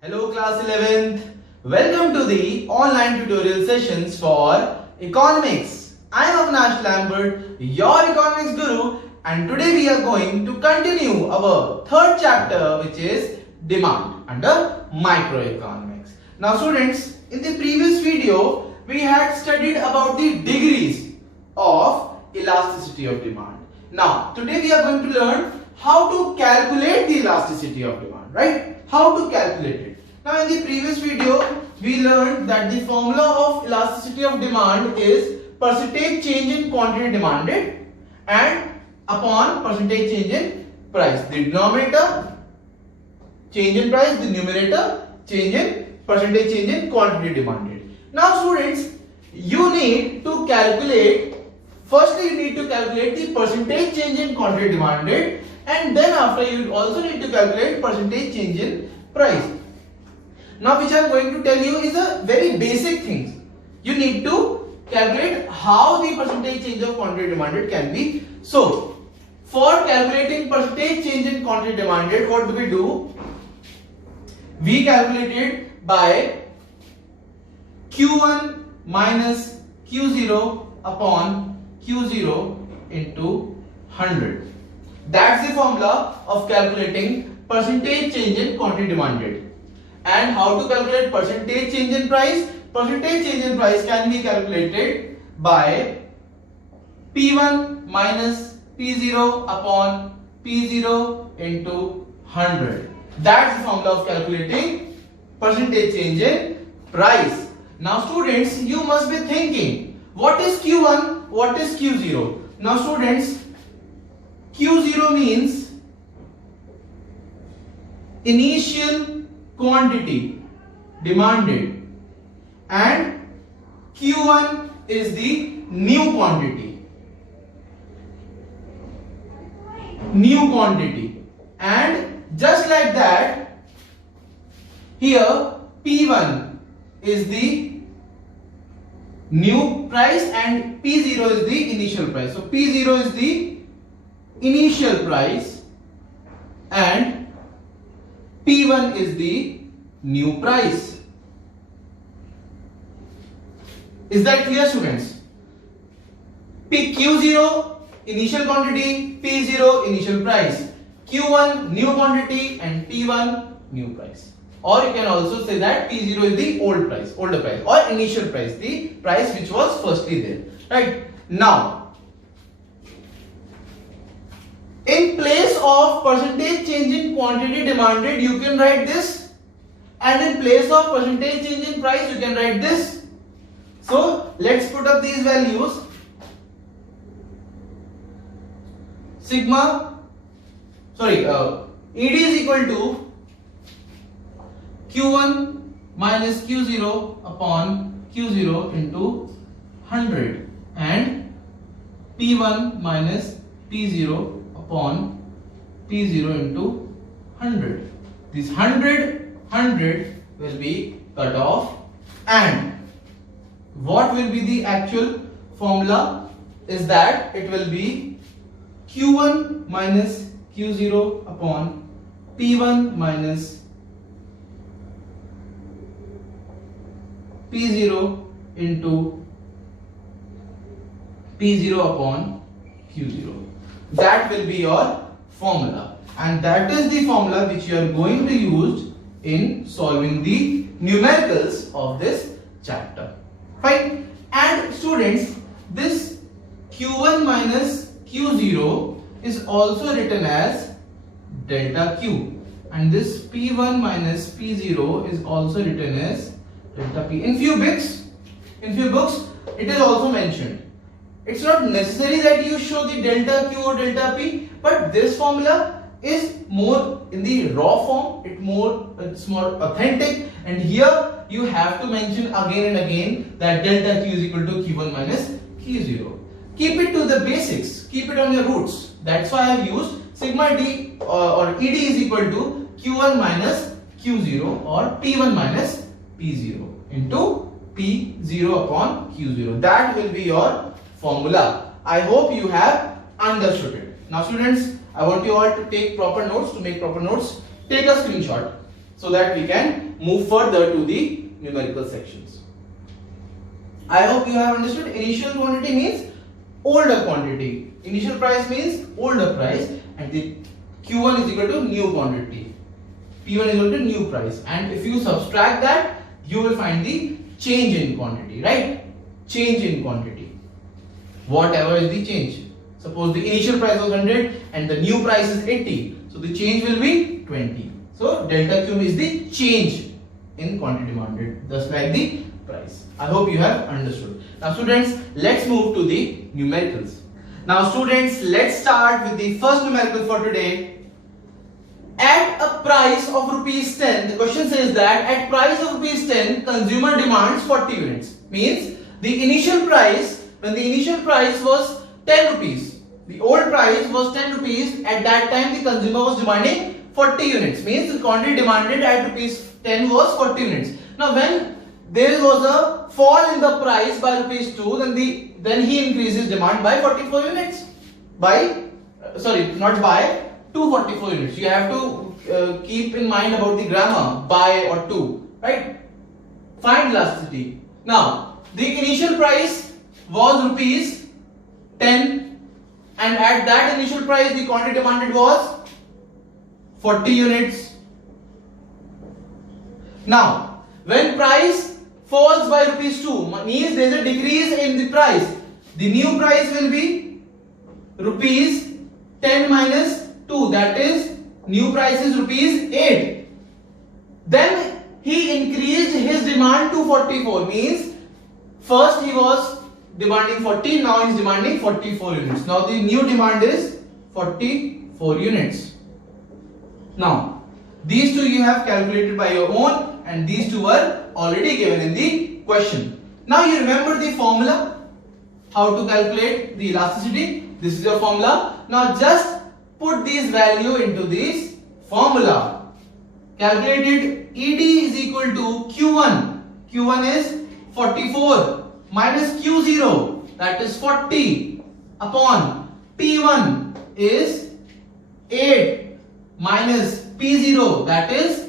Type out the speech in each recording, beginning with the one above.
Hello class 11th. Welcome to the online tutorial sessions for economics. I am Avinash Lambert, your economics guru, and today we are going to continue our third chapter, which is demand under microeconomics. Now students, in the previous video we had studied about the degrees of elasticity of demand. Now today we are going to learn how to calculate the elasticity of demand, right? How to calculate it. Now in the previous video we learned that the formula of elasticity of demand is percentage change in quantity demanded and upon percentage change in price. The denominator change in price, the numerator change in percentage change in quantity demanded. Now students, you need to calculate, firstly you need to calculate the percentage change in quantity demanded, and then after you also need to calculate percentage change in price. Now which I am going to tell you is a very basic things. You need to calculate how the percentage change of quantity demanded can be. So for calculating percentage change in quantity demanded, what do? We calculate it by Q1 minus Q0 upon Q0 into 100. That's the formula of calculating percentage change in quantity demanded. And how to calculate percentage change in price? Percentage change in price can be calculated by P1 minus P0 upon P0 into 100. That's the formula of calculating percentage change in price. Now students, you must be thinking, what is Q1? What is Q0? Now students, Q0 means initial quantity demanded and Q1 is the new quantity. And just like that, here P1 is the new price and P0 is the initial price. So P0 is the initial price and P1 is the new price. Is that clear, students? Q0 initial quantity, P0 initial price, Q1 new quantity and P1 new price. Or you can also say that P0 is the older price, or initial price, the price which was firstly there. Right? Now, in place of percentage change in quantity demanded, you can write this, and in place of percentage change in price, you can write this. So let's put up these values. ED is equal to Q1 minus Q0 upon Q0 into 100 and P1 minus P0 upon P0 into 100. This 100 will be cut off, and what will be the actual formula is that it will be Q1 minus Q0 upon P1 minus P0 into P0 upon Q0. That will be your formula, and that is the formula which you are going to use in solving the numericals of this chapter. Fine. And students, this Q1 minus Q0 is also written as delta Q, and this P1 minus P0 is also written as delta P. In few books it is also mentioned. It's not necessary that you show the delta Q or delta P, but this formula is more in the raw form. It's more authentic, and here you have to mention again and again that delta Q is equal to Q1 minus Q0. Keep it to the basics. Keep it on your roots. That's why I have used sigma D or ED is equal to Q1 minus Q0 or P1 minus P0 into P0 upon Q0. That will be your formula. I hope you have understood it. Now students, I want you all to take proper notes. To make proper notes, take a screenshot so that we can move further to the numerical sections. I hope you have understood. Initial quantity means older quantity. Initial price means older price, and the Q1 is equal to new quantity. P1 is equal to new price, and if you subtract that, you will find the change in quantity, right? Change in quantity. Whatever is the change. Suppose the initial price was 100 and the new price is 80. So the change will be 20. So delta Q is the change in quantity demanded, just like the price. I hope you have understood. Now students, let's move to the numericals. Now students, let's start with the first numerical for today. At a price of rupees 10, the question says that at price of rupees 10, consumer demands 40 units. Means the initial price, when the initial price was 10 rupees, the old price was 10 rupees, at that time the consumer was demanding 40 units. Means the quantity demanded at rupees 10 was 40 units. Now when there was a fall in the price by rupees 2, then he increases demand by 44 units. Not by 244 units. You have to keep in mind about the grammar, by or to, right? Find elasticity. Now the initial price was rupees 10, and at that initial price the quantity demanded was 40 units. Now when price falls by rupees 2, means there is a decrease in the price. The new price will be rupees 10 minus 2, that is new price is rupees 8. Then he increased his demand to 44, means first he was demanding 40, now he is demanding 44 units. Now the new demand is 44 units. Now these two you have calculated by your own, and these two were already given in the question. Now you remember the formula, how to calculate the elasticity. This is your formula. Now just put this value into this formula. Calculated ED is equal to Q1. Q1 is 44 minus Q0, that is 40, upon P1 is 8 minus P0, that is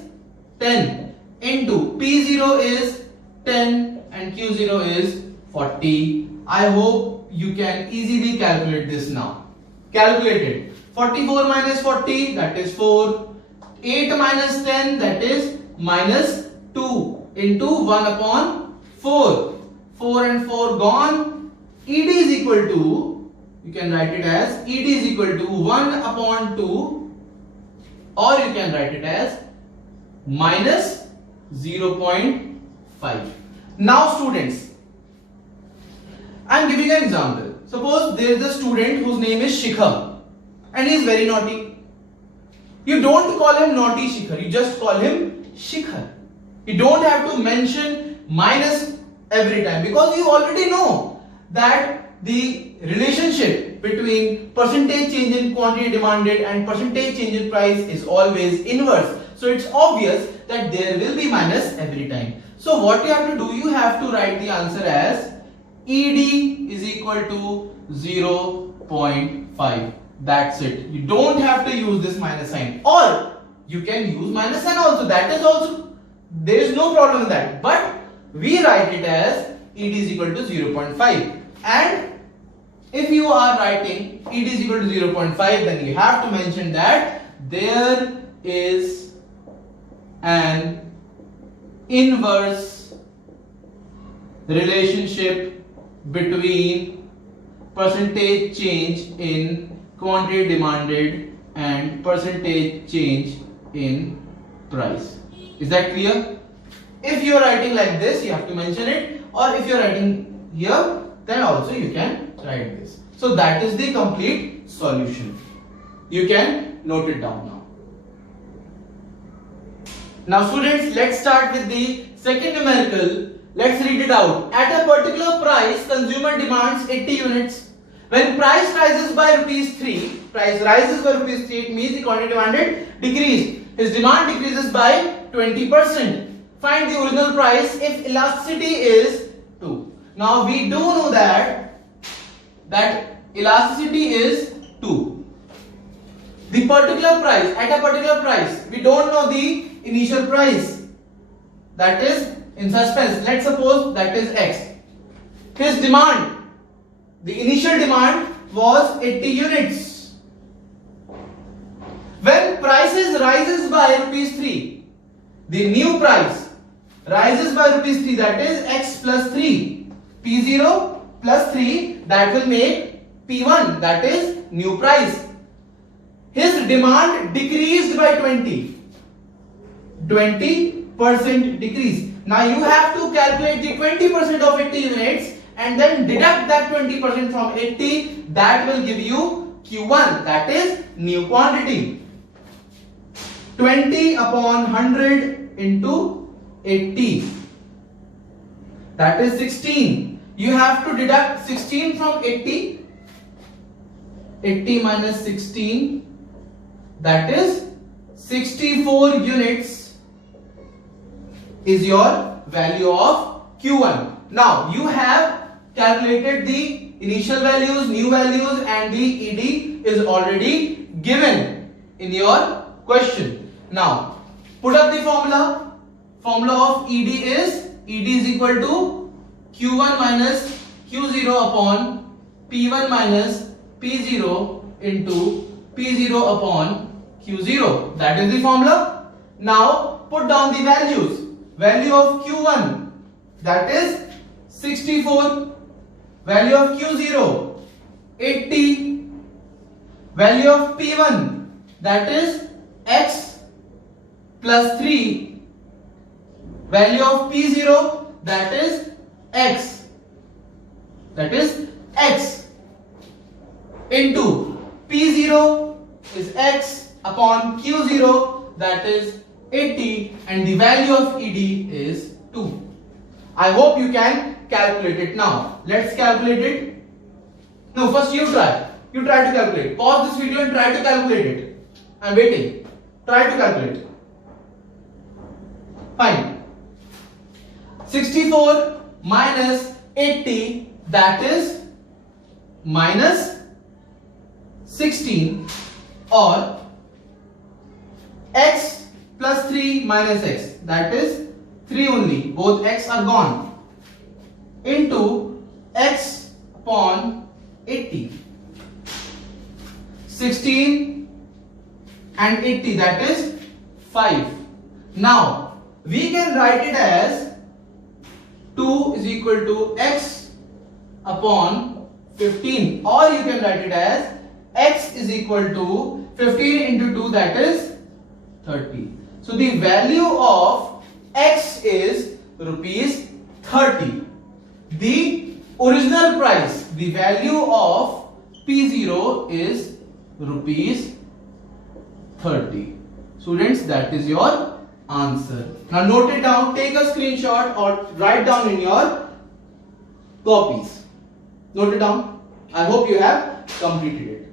10, into P0 is 10 and Q0 is 40. I hope you can easily calculate this now. Calculate it. 44 minus 40, that is 4. 8 minus 10, that is minus 2, into 1 upon 4. 4 and 4 gone. ED is equal to, you can write it as ED is equal to 1 upon 2, or you can write it as minus 0.5. Now students, I am giving an example. Suppose there is a student whose name is Shikhar and he is very naughty. You don't call him naughty Shikhar, you just call him Shikhar. You don't have to mention minus every time, because you already know that the relationship between percentage change in quantity demanded and percentage change in price is always inverse. So it's obvious that there will be minus every time. So what you have to do, you have to write the answer as ED is equal to 0.5. That's it. You don't have to use this minus sign, or you can use minus sign also. That is also, there is no problem in that. But we write it as ED is equal to 0.5. And if you are writing ED is equal to 0.5, then you have to mention that there is an inverse relationship between percentage change in quantity demanded and percentage change in price. Is that clear? If you are writing like this, you have to mention it, or if you are writing here, then also you can write this. So that is the complete solution. You can note it down now. Now students, let's start with the second numerical. Let's read it out. At a particular price, consumer demands 80 units. When price rises by rupees 3, it means the quantity demanded decreased. His demand decreases by 20%. Find the original price if elasticity is 2. Now we do know that elasticity is 2. The particular price, at a particular price, we don't know the initial price. that is in suspense. Let's suppose that is X. His demand, the initial demand was 80 units. When prices rises by rupees 3, the new price rises by rupees 3, that is X plus 3, P0 plus 3, that will make P1, that is new price. His demand decreased by 20% decrease. Now you have to calculate the 20% of 80 units and then deduct that 20% from 80, that will give you Q1, that is new quantity. 20 upon 100 into 80, that is 16. You have to deduct 16 from 80. 80 minus 16, that is 64 units is your value of Q1. Now you have calculated the initial values, new values, and the ED is already given in your question. Now put up the formula. Formula of ED is equal to Q1 minus Q0 upon P1 minus P0 into P0 upon Q0. That is the formula. Now put down the values. Value of Q1, that is 64. Value of Q0, 80. Value of P1, that is X plus 3. Value of P0, that is X. That is X into P0 is X upon Q0, that is 80, and the value of ED is 2. I hope you can calculate it now. Let's calculate it. No, first you try. You try to calculate. Pause this video and try to calculate it. I'm waiting. Try to calculate. Fine. 64 minus 80, that is minus 16, or X plus 3 minus X, that is 3 only, both X are gone, into X upon 80. 16 and 80, that is 5. Now we can write it as 2 is equal to X upon 15, or you can write it as X is equal to 15 into 2, that is 30. So the value of X is rupees 30. The original price, the value of P0 is rupees 30. Students, that is your answer. Now note it down, take a screenshot or write down in your copies. Note it down. I hope you have completed it.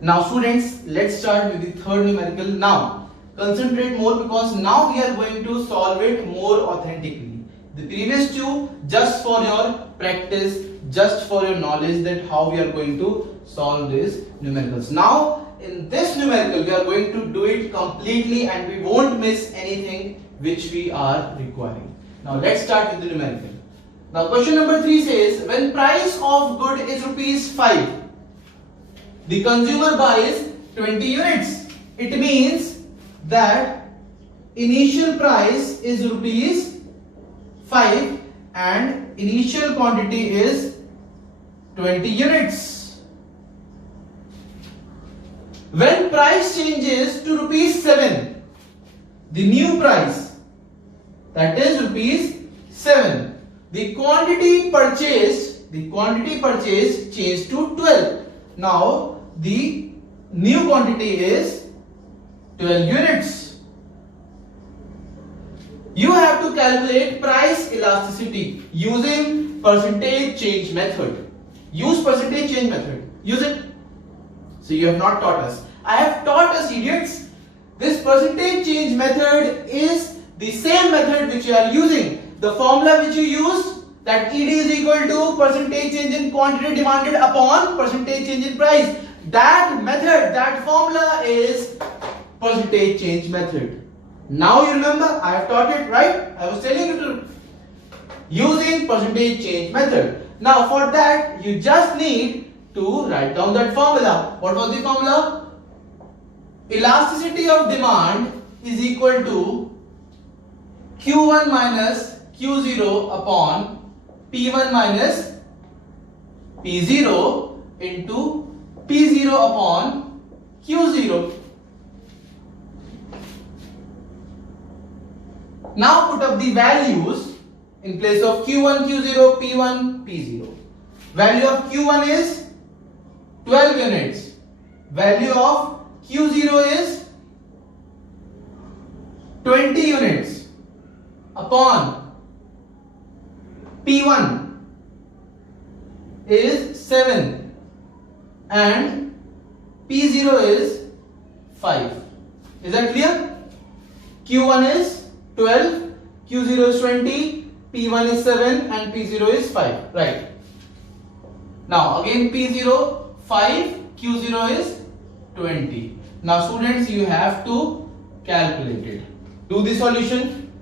Now students, let's start with the third numerical. Now concentrate more, because now we are going to solve it more authentically. The previous two just for your practice, just for your knowledge that how we are going to solve these numericals. Now in this numerical we are going to do it completely and we won't miss anything which we are requiring. Now let's start with the numerical. Now question number 3 says, when price of good is rupees 5, the consumer buys 20 units. It means that initial price is rupees 5 and initial quantity is 20 units. When price changes to rupees 7, the new price, that is rupees 7, the quantity purchased changed to 12. Now the new quantity is 12 units. You have to calculate price elasticity using percentage change method. Use percentage change method. Use it. So you have not taught us. I have taught us, idiots. This percentage change method is the same method which you are using. The formula which you used, that ED is equal to percentage change in quantity demanded upon percentage change in price. That method, that formula is percentage change method. Now you remember, I have taught it, right? I was telling you to using percentage change method. Now for that, you just need to write down that formula. What was the formula? Elasticity of demand is equal to Q1 minus Q0 upon P1 minus P0 into P0 upon Q0. Now put up the values in place of Q1, Q0, P1, P0. Value of Q1 is 12 units. Value of Q0 is 20 units upon P1 is 7 and P0 is 5. Is that clear? Q1 is 12, Q0 is 20, P1 is 7 and P0 is 5. Right. Now again P0 5, Q0 is 20. Now students, you have to calculate it. Do the solution.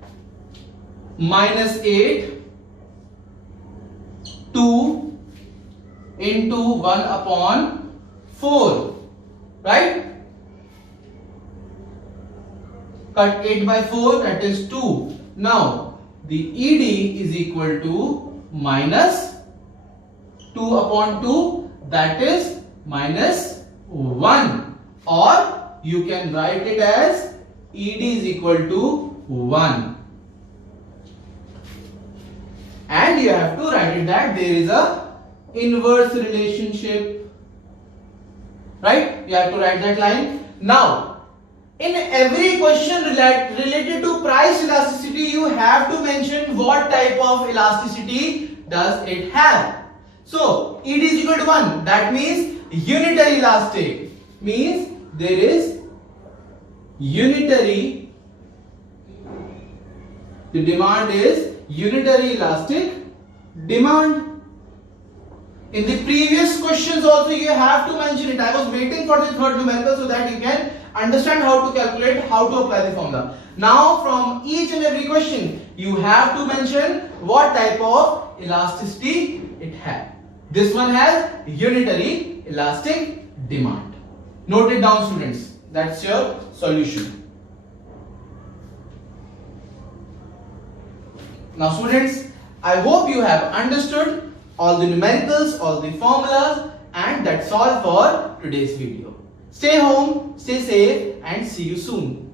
Minus 8, 2 into 1 upon 4. Right? Cut 8 by 4, that is 2. Now the ED is equal to minus 2 upon 2, that is minus 1, or you can write it as ED is equal to 1. And you have to write it that there is a inverse relationship. Right? You have to write that line. Now, in every question related to price elasticity, you have to mention what type of elasticity does it have. So, ED is equal to 1. That means unitary elastic. Means there is unitary, the demand is unitary elastic demand. In the previous questions also you have to mention it. I was waiting for the third numerical so that you can understand how to calculate, how to apply the formula. Now from each and every question you have to mention what type of elasticity it has. This one has unitary elastic demand. Note it down students. That's your solution. Now students, I hope you have understood all the numericals, all the formulas, and that's all for today's video. Stay home, stay safe, and see you soon.